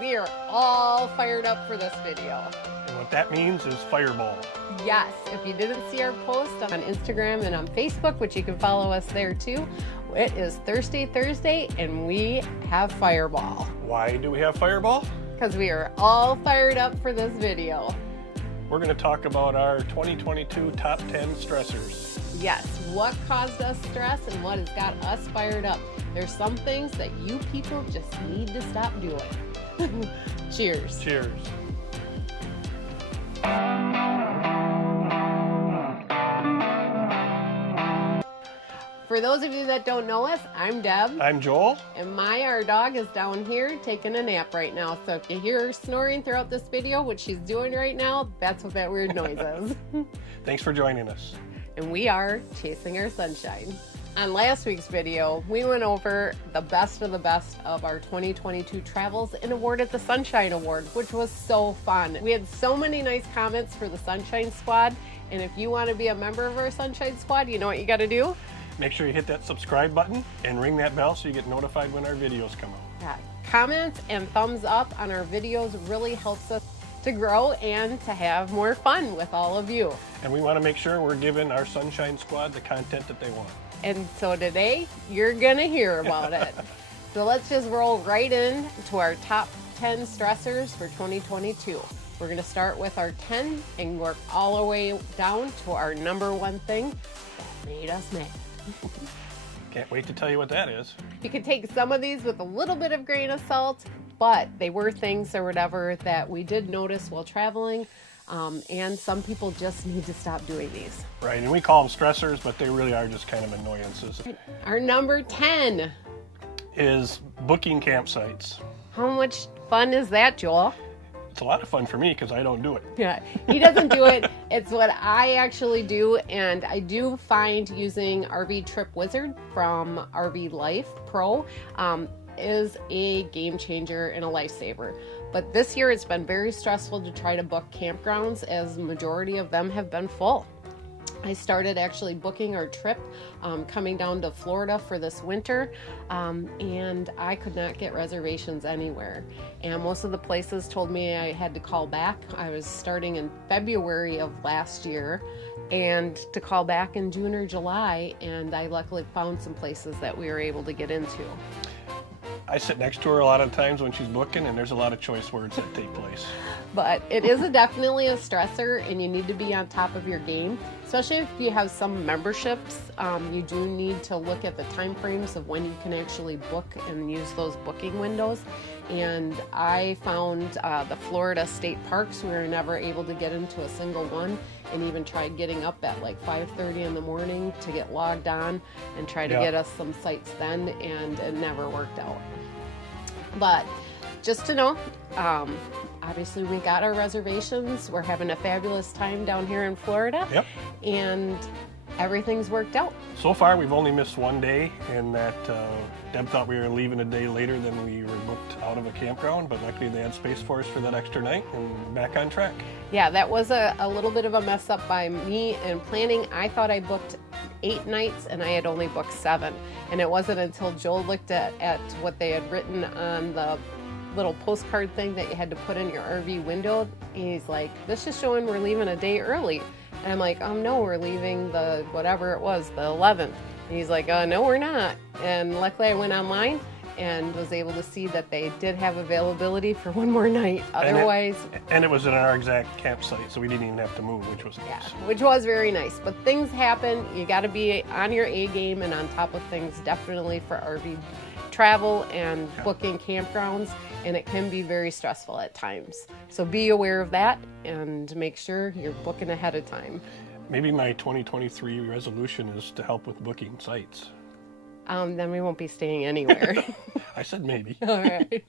We are all fired up for this video. And what that means is fireball. Yes, if you didn't see our post on Instagram and on Facebook, which you can follow us there too, it is Thirsty Thursday and we have fireball. Why do we have fireball? Because we are all fired up for this video. We're going to talk about our 2022 top 10 stressors. Yes, what caused us stress and what has got us fired up. There's some things that you people just need to stop doing. Cheers. Cheers. For those of you that don't know us, I'm Deb. I'm Joel. And our dog is down here taking a nap right now. So if you hear her snoring throughout this video, which she's doing right now, that's what that weird noise is. Thanks for joining us. And we are chasing our sunshine. On last week's video, we went over the best of our 2022 travels and awarded the Sunshine Award, which was so fun. We had so many nice comments for the Sunshine Squad. And if you want to be a member of our Sunshine Squad, you know what you got to do? Make sure you hit that subscribe button and ring that bell so you get notified when our videos come out. Yeah. Comments and thumbs up on our videos really helps us to grow and to have more fun with all of you. And we want to make sure we're giving our Sunshine Squad the content that they want. And so today, you're gonna hear about it. So let's just roll right in to our top 10 stressors for 2022. We're gonna start with our 10 and work all the way down to our number one thing that made us mad. Can't wait to tell you what that is. You can take some of these with a little bit of grain of salt, but they were things or whatever that we did notice while traveling. And some people just need to stop doing these. Right, and we call them stressors, but they really are just kind of annoyances. Our number 10 is booking campsites. How much fun is that, Joel? It's a lot of fun for me because I don't do it. Yeah, he doesn't do it. It's what I actually do, and I do find using RV Trip Wizard from RV Life Pro is a game changer and a lifesaver. But this year it's been very stressful to try to book campgrounds as the majority of them have been full. I started actually booking our trip coming down to Florida for this winter, and I could not get reservations anywhere. And most of the places told me I had to call back. I was starting in February of last year and to call back in June or July, and I luckily found some places that we were able to get into. I sit next to her a lot of times when she's booking, and there's a lot of choice words that take place. But it is definitely a stressor, and you need to be on top of your game, especially if you have some memberships. You do need to look at the time frames of when you can actually book and use those booking windows. And I found the Florida state parks, we were never able to get into a single one, and even tried getting up at like 5:30 in the morning to get logged on and try to get us some sites then, and it never worked out. But just to know, obviously we got our reservations. We're having a fabulous time down here in Florida. Yep. And everything's worked out. So far, we've only missed one day in that Deb thought we were leaving a day later than we were booked out of a campground, but luckily they had space for us for that extra night and back on track. Yeah, that was a little bit of a mess up by me in planning. I thought I booked 8 nights and I had only booked 7. And it wasn't until Joel looked at what they had written on the little postcard thing that you had to put in your RV window. He's like, this is showing we're leaving a day early. And I'm like, no, we're leaving the, whatever it was, the 11th. And he's like, no, we're not. And luckily I went online and was able to see that they did have availability for one more night. Otherwise... And it was in our exact campsite, so we didn't even have to move, which was nice. Which was very nice. But things happen. You got to be on your A game and on top of things, definitely for RV travel and booking campgrounds, and it can be very stressful at times. So be aware of that and make sure you're booking ahead of time. Maybe my 2023 resolution is to help with booking sites. Then we won't be staying anywhere. I said maybe. All right.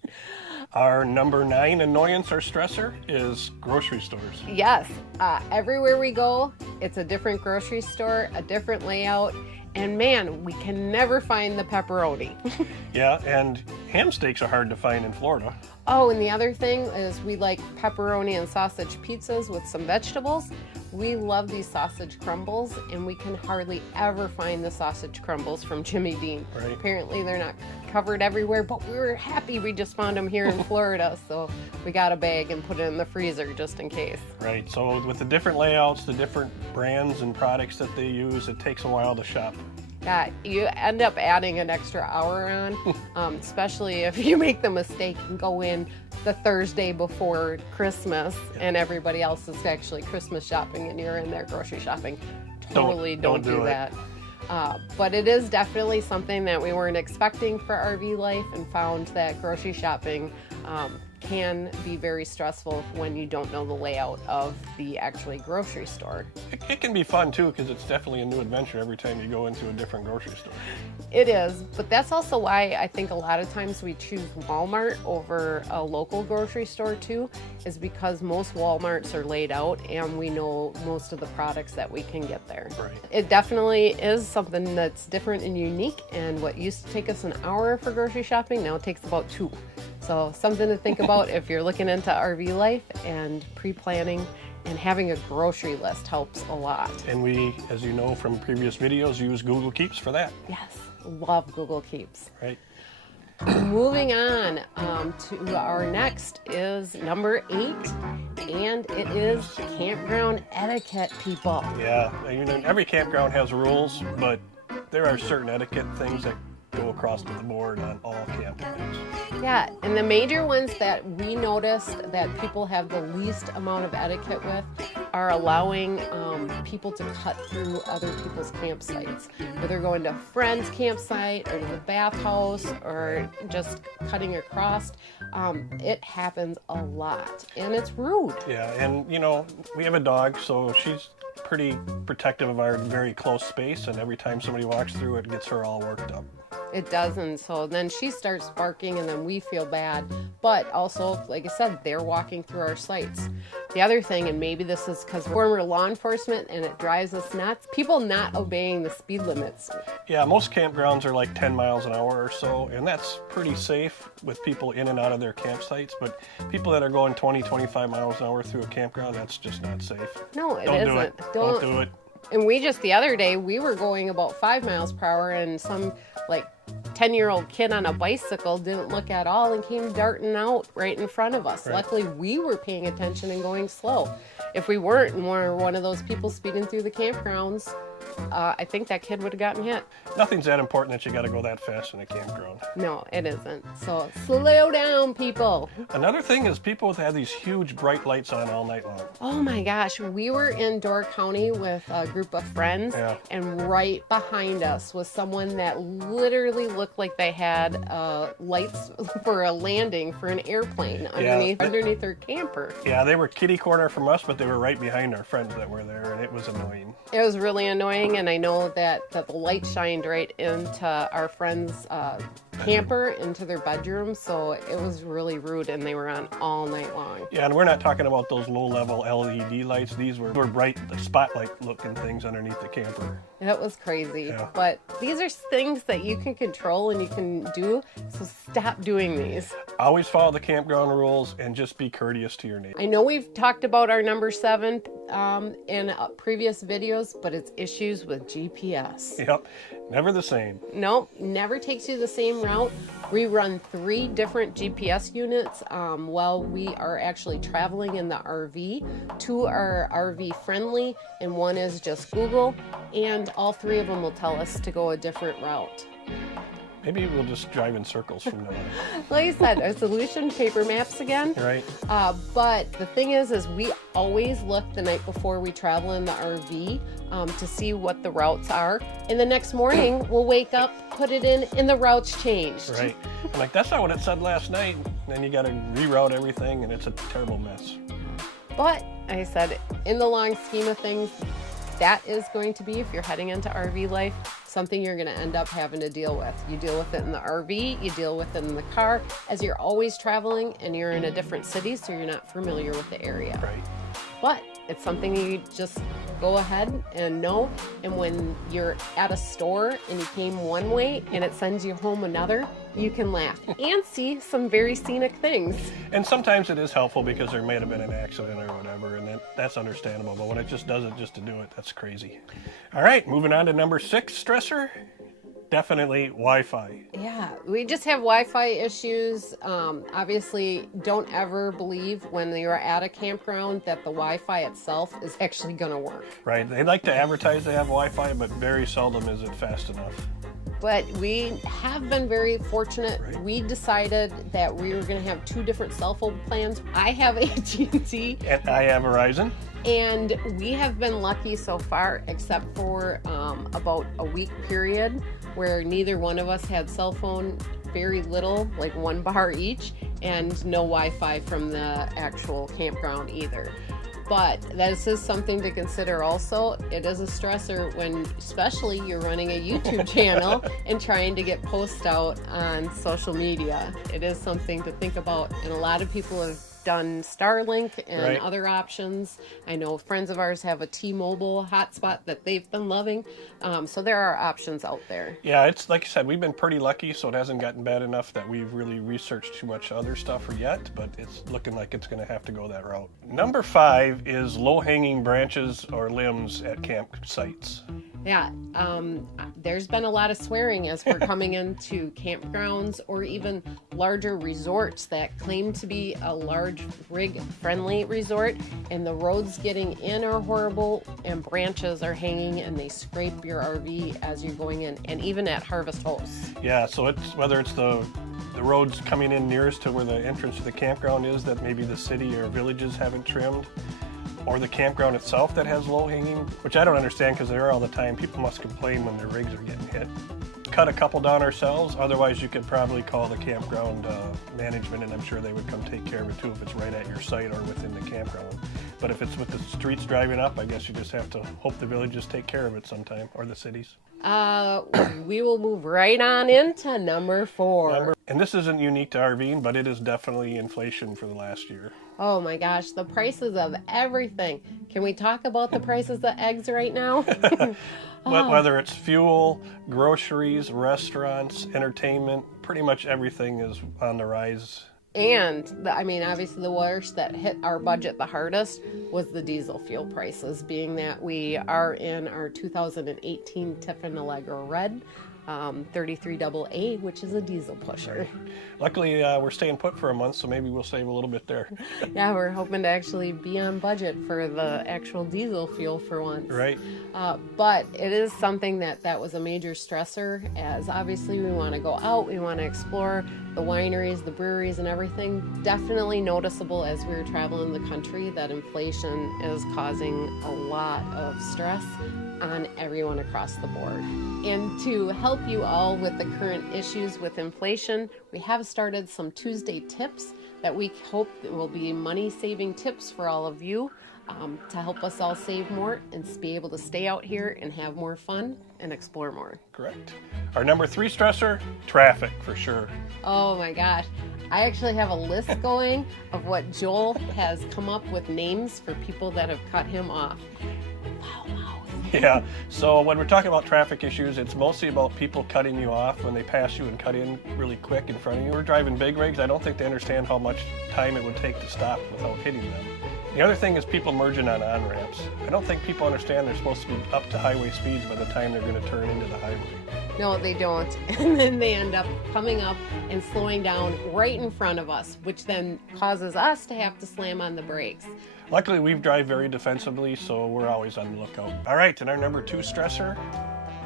Our number 9 annoyance or stressor is grocery stores. Yes. Everywhere we go, it's a different grocery store, a different layout, and man, we can never find the pepperoni. Yeah, and ham steaks are hard to find in Florida. Oh, and the other thing is we like pepperoni and sausage pizzas with some vegetables. We love these sausage crumbles, and we can hardly ever find the sausage crumbles from Jimmy Dean. Right. Apparently they're not covered everywhere, but we were happy we just found them here in Florida. So we got a bag and put it in the freezer just in case. Right. So with the different layouts, the different brands and products that they use, it takes a while to shop. Yeah, you end up adding an extra hour on, especially if you make the mistake and go in the Thursday before Christmas and everybody else is actually Christmas shopping and you're in there grocery shopping. Totally don't do that. But it is definitely something that we weren't expecting for RV life, and found that grocery shopping can be very stressful when you don't know the layout of the actually grocery store. It can be fun too, because it's definitely a new adventure every time you go into a different grocery store. It is, but that's also why I think a lot of times we choose Walmart over a local grocery store too, is because most Walmarts are laid out and we know most of the products that we can get there. Right. It definitely is something that's different and unique, and what used to take us an hour for grocery shopping now takes about 2. So something to think about if you're looking into RV life, and pre-planning and having a grocery list helps a lot. And we, as you know from previous videos, use Google Keeps for that. Yes, love Google Keeps. Right. Moving on to our next is number 8, and it is campground etiquette, people. Yeah, you know, every campground has rules, but there are certain etiquette things that go across the board on all campgrounds. Yeah, and the major ones that we noticed that people have the least amount of etiquette with are allowing people to cut through other people's campsites. Whether going to a friend's campsite or to the bathhouse or just cutting across, it happens a lot, and it's rude. Yeah, and you know, we have a dog, so she's pretty protective of our very close space, and every time somebody walks through, it gets her all worked up. It doesn't. So then she starts barking and then we feel bad. But also, like I said, they're walking through our sites. The other thing, and maybe this is because we're former law enforcement and it drives us nuts, people not obeying the speed limits. Yeah, most campgrounds are like 10 miles an hour or so, and that's pretty safe with people in and out of their campsites. But people that are going 20, 25 miles an hour through a campground, that's just not safe. No, it Don't isn't. do it. Don't do it. And we just, the other day, we were going about 5 miles per hour and some like 10-year-old kid on a bicycle didn't look at all and came darting out right in front of us. Right. Luckily, we were paying attention and going slow. If we weren't and were one of those people speeding through the campgrounds, I think that kid would have gotten hit. Nothing's that important that you got to go that fast in a campground. No, it isn't. So slow down, people. Another thing is people have these huge bright lights on all night long. Oh my gosh, we were in Door County with a group of friends, and right behind us was someone that literally looked like they had lights for a landing for an airplane underneath their camper. Yeah, they were kitty corner from us, but they were right behind our friends that were there, and it was annoying. It was really annoying, and I know that the light shined right into our friend's camper, into their bedroom, so it was really rude, and they were on all night long. Yeah, and we're not talking about those low-level LED lights. These were bright spotlight-looking things underneath the camper. It was crazy, Yeah. but these are things that you can control and you can do, so stop doing these. Always follow the campground rules and just be courteous to your neighbors. I know we've talked about our number 7 in previous videos, but it's issues with GPS. Yep, never the same. Nope, never takes you the same route. We run 3 different GPS units while we are actually traveling in the RV. 2 are RV friendly and 1 is just Google, and all 3 of them will tell us to go a different route. Maybe we'll just drive in circles from now on. Like I said, our solution, paper maps again. Right. But the thing is we always look the night before we travel in the RV to see what the routes are. And the next morning, we'll wake up, put it in, and the route's changed. Right. I'm like, that's not what it said last night. And then you got to reroute everything, and it's a terrible mess. But I said, in the long scheme of things, that is going to be, if you're heading into RV life, something you're going to end up having to deal with. You deal with it in the RV, you deal with it in the car, as you're always traveling and you're in a different city, so you're not familiar with the area. Right. But it's something you just go ahead and know. And when you're at a store and you came one way and it sends you home another, you can laugh and see some very scenic things. And sometimes it is helpful because there may have been an accident or whatever, and that's understandable. But when it just does it just to do it, that's crazy. All right, moving on to number 6 stressor. Definitely Wi-Fi. Yeah, we just have Wi-Fi issues. Obviously, don't ever believe when you're at a campground that the Wi-Fi itself is actually going to work. Right. They like to advertise they have Wi-Fi, but very seldom is it fast enough. But we have been very fortunate. Right. We decided that we were going to have 2 different cell phone plans. I have AT&T. And I have Verizon. And we have been lucky so far, except for about a week period where neither one of us had cell phone, very little, like 1 bar each, and no Wi-Fi from the actual campground either. But this is something to consider also. It is a stressor when, especially, you're running a YouTube channel and trying to get posts out on social media. It is something to think about, and a lot of people have done Starlink and Right. other options. I know friends of ours have a T-Mobile hotspot that they've been loving. So there are options out there. Yeah, it's like I said, we've been pretty lucky, so it hasn't gotten bad enough that we've really researched too much other stuff yet, but it's looking like it's going to have to go that route. Number 5 is low-hanging branches or limbs at campsites. Yeah, there's been a lot of swearing as we're coming into campgrounds or even larger resorts that claim to be a large rig-friendly resort, and the roads getting in are horrible, and branches are hanging, and they scrape your RV as you're going in, and even at harvest holes. Yeah, so it's whether it's the roads coming in nearest to where the entrance to the campground is that maybe the city or villages haven't trimmed, or the campground itself that has low hanging, which I don't understand because they're all the time. People must complain when their rigs are getting hit. Cut a couple down ourselves, otherwise you could probably call the campground management, and I'm sure they would come take care of it too if it's right at your site or within the campground. But if it's with the streets driving up, I guess you just have to hope the villages take care of it sometime, or the cities. We will move right on into number 4. And this isn't unique to RVing, but it is definitely inflation for the last year. Oh my gosh, the prices of everything. Can we talk about the prices of eggs right now? Whether it's fuel, groceries, restaurants, entertainment, pretty much everything is on the rise. And, obviously the worst that hit our budget the hardest was the diesel fuel prices, being that we are in our 2018 Tiffin Allegro Red 33AA, which is a diesel pusher. Right. Luckily, we're staying put for a month, so maybe we'll save a little bit there. Yeah, we're hoping to actually be on budget for the actual diesel fuel for once. Right. But it is something that was a major stressor, as obviously we want to go out, we want to explore the wineries, the breweries, and everything. Definitely noticeable as we were traveling the country that inflation is causing a lot of stress on everyone across the board. And to help you all with the current issues with inflation, we have started some Tuesday tips that we hope will be money-saving tips for all of you to help us all save more and be able to stay out here and have more fun and explore more. Correct. Our number 3 stressor, traffic, for sure. Oh my gosh. I actually have a list going of what Joel has come up with names for people that have cut him off. Yeah, so when we're talking about traffic issues, it's mostly about people cutting you off when they pass you and cut in really quick in front of you. We're driving big rigs. I don't think they understand how much time it would take to stop without hitting them. The other thing is people merging on on-ramps. I don't think people understand they're supposed to be up to highway speeds by the time they're going to turn into the highway. No, they don't. And then they end up coming up and slowing down right in front of us, which then causes us to have to slam on the brakes. Luckily, we drive very defensively, so we're always on the lookout. All right, and our number 2 stressor,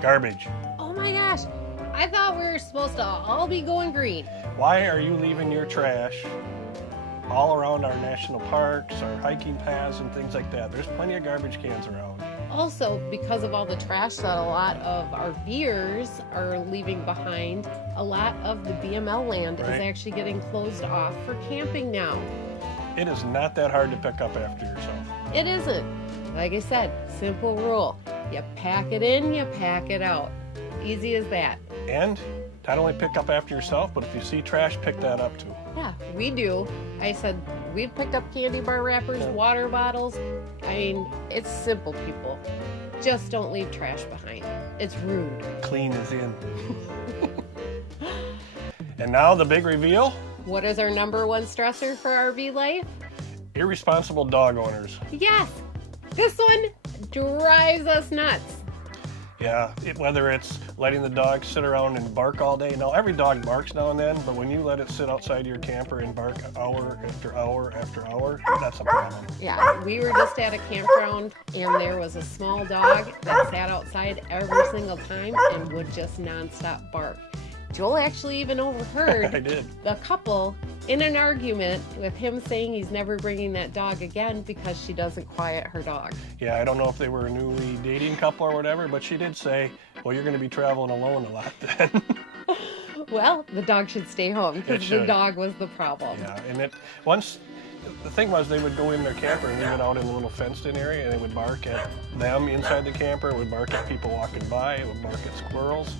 garbage. Oh my gosh, I thought we were supposed to all be going green. Why are you leaving your trash all around our national parks, our hiking paths, and things like that? There's plenty of garbage cans around. Also, because of all the trash that a lot of our viewers are leaving behind, a lot of the BML land is actually getting closed off for camping now. It is not that hard to pick up after yourself. It isn't. Like I said, simple rule. You pack it in, you pack it out. Easy as that. And not only pick up after yourself, but if you see trash, pick that up too. Yeah, we do. I said we've picked up candy bar wrappers, water bottles. It's simple, people. Just don't leave trash behind. It's rude. Clean is in. And now the big reveal. What is our number 1 stressor for RV life? Irresponsible dog owners. Yes, this one drives us nuts. Yeah, whether it's letting the dog sit around and bark all day. Now, every dog barks now and then, but when you let it sit outside your camper and bark hour after hour after hour, that's a problem. Yeah, we were just at a campground and there was a small dog that sat outside every single time and would just nonstop bark. Joel actually even overheard I did. the couple in an argument with him saying he's never bringing that dog again because she doesn't quiet her dog. Yeah, I don't know if they were a newly dating couple or whatever, but she did say, well, you're going to be traveling alone a lot then. Well, the dog should stay home because the dog was the problem. Yeah, and the thing was they would go in their camper and leave it out in the little fenced-in area, and it would bark at them inside the camper, it would bark at people walking by, it would bark at squirrels.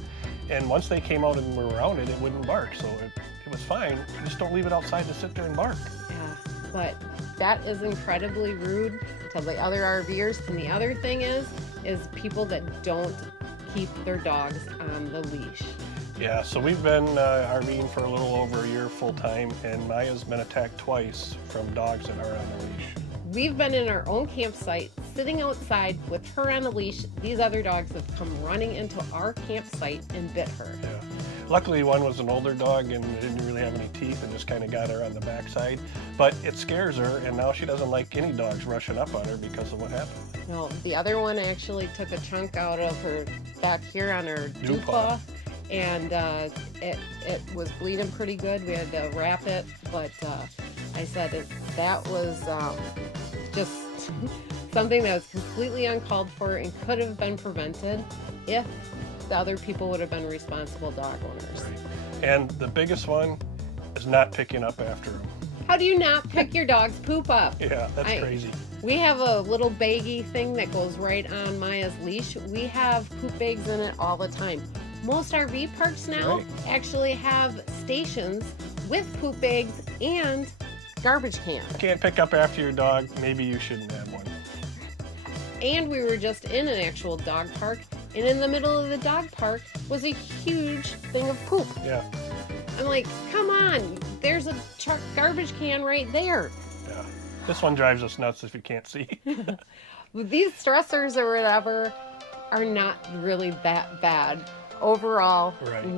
And once they came out and were around it, it wouldn't bark, so it was fine. Just don't leave it outside to sit there and bark. Yeah, but that is incredibly rude to the other RVers. And the other thing is people that don't keep their dogs on the leash. Yeah, so we've been RVing for a little over a year full time, and Maya's been attacked twice from dogs that are on the leash. We've been in our own campsite, sitting outside with her on a leash. These other dogs have come running into our campsite and bit her. Yeah. Luckily, one was an older dog and didn't really have any teeth and just kind of got her on the backside. But it scares her, and now she doesn't like any dogs rushing up on her because of what happened. No, the other one actually took a chunk out of her back here on her dew paw, and it was bleeding pretty good. We had to wrap it, but I said that was just something that was completely uncalled for and could have been prevented if the other people would have been responsible dog owners. Right. And the biggest one is not picking up after them. How do you not pick your dog's poop up? Yeah, that's crazy. We have a little baggie thing that goes right on Maya's leash. We have poop bags in it all the time. Most RV parks now actually have stations with poop bags and garbage cans. Can't pick up after your dog, maybe you shouldn't have one. And we were just in an actual dog park, and in the middle of the dog park was a huge thing of poop. Yeah. I'm like, come on, there's a garbage can right there. Yeah. This one drives us nuts if you can't see. These stressors or whatever are not really that bad overall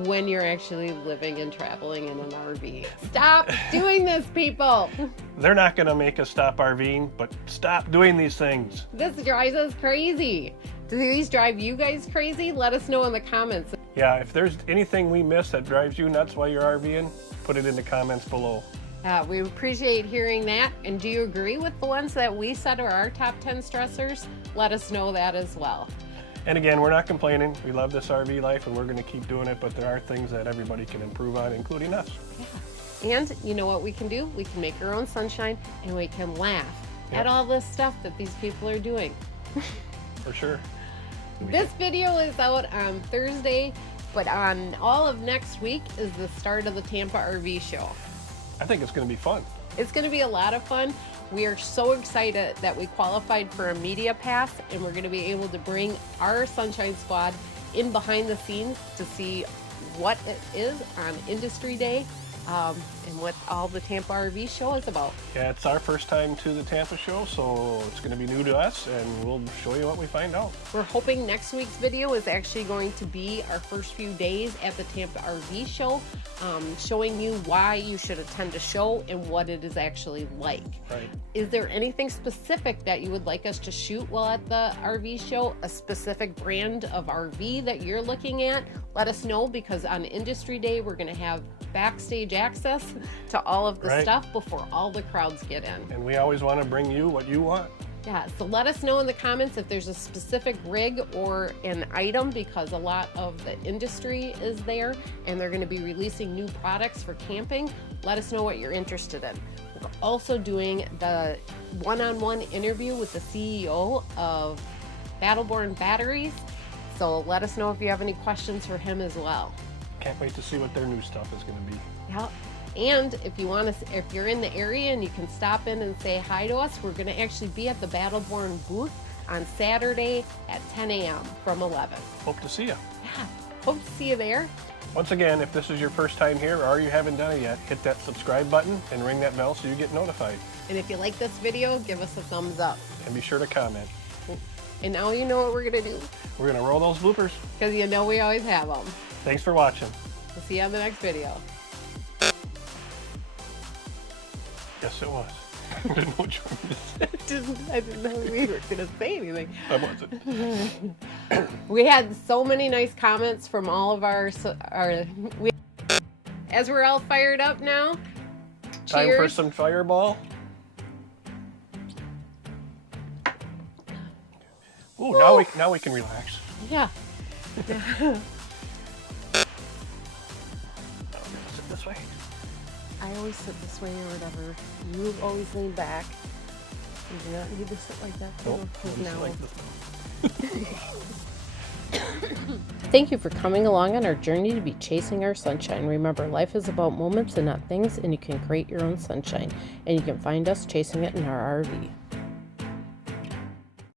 when you're actually living and traveling in an RV. Stop doing this, people. They're not going to make us stop RVing, but stop doing these things. This drives us crazy. Do these drive you guys crazy? Let us know in the comments. Yeah, if there's anything we miss that drives you nuts while you're RVing, put it in the comments below. We appreciate hearing that. And do you agree with the ones that we said are our top 10 stressors? Let us know that as well. And again, we're not complaining. We love this RV life and we're going to keep doing it, but there are things that everybody can improve on, including us. Yeah. And you know what we can do? We can make our own sunshine and we can laugh at all this stuff that these people are doing. For sure. This video is out on Thursday, but on all of next week is the start of the Tampa RV show. I think it's going to be fun. It's going to be a lot of fun. We are so excited that we qualified for a media pass, and we're going to be able to bring our Sunshine Squad in behind the scenes to see what it is on Industry Day and what all the Tampa RV show is about. Yeah, it's our first time to the Tampa show, so it's going to be new to us, and we'll show you what we find out. We're hoping next week's video is actually going to be our first few days at the Tampa RV show, showing you why you should attend a show and what it is actually like. Right. Is there anything specific that you would like us to shoot while at the RV show? A specific brand of RV that you're looking at? Let us know, because on Industry Day, we're going to have backstage access to all of the stuff before all the crowds get in. And we always want to bring you what you want. Yeah, so let us know in the comments if there's a specific rig or an item, because a lot of the industry is there and they're going to be releasing new products for camping. Let us know what you're interested in. We're also doing the one-on-one interview with the CEO of Battleborn Batteries. So let us know if you have any questions for him as well. Can't wait to see what their new stuff is going to be. Yeah. And if you want to, if you're in the area and you can stop in and say hi to us, we're going to actually be at the Battleborn booth on Saturday at 10 a.m. from 11. Hope to see you. Yeah, hope to see you there. Once again, if this is your first time here or you haven't done it yet, hit that subscribe button and ring that bell so you get notified. And if you like this video, give us a thumbs up. And be sure to comment. And now you know what we're going to do. We're going to roll those bloopers. Because you know we always have them. Thanks for watching. We'll see you on the next video. Yes, it was. I didn't know what you wanted to say. I didn't know we were going to say anything. I wasn't. We had so many nice comments from all of as we're all fired up now. Time Cheers. for some fireball. Ooh, now we can relax. Yeah. Sit this way. I always sit this way or whatever. You always lean back. You do not need to sit like that too. Nope, Because just now. like this. Thank you for coming along on our journey to be chasing our sunshine. Remember, life is about moments and not things, and you can create your own sunshine. And you can find us chasing it in our RV.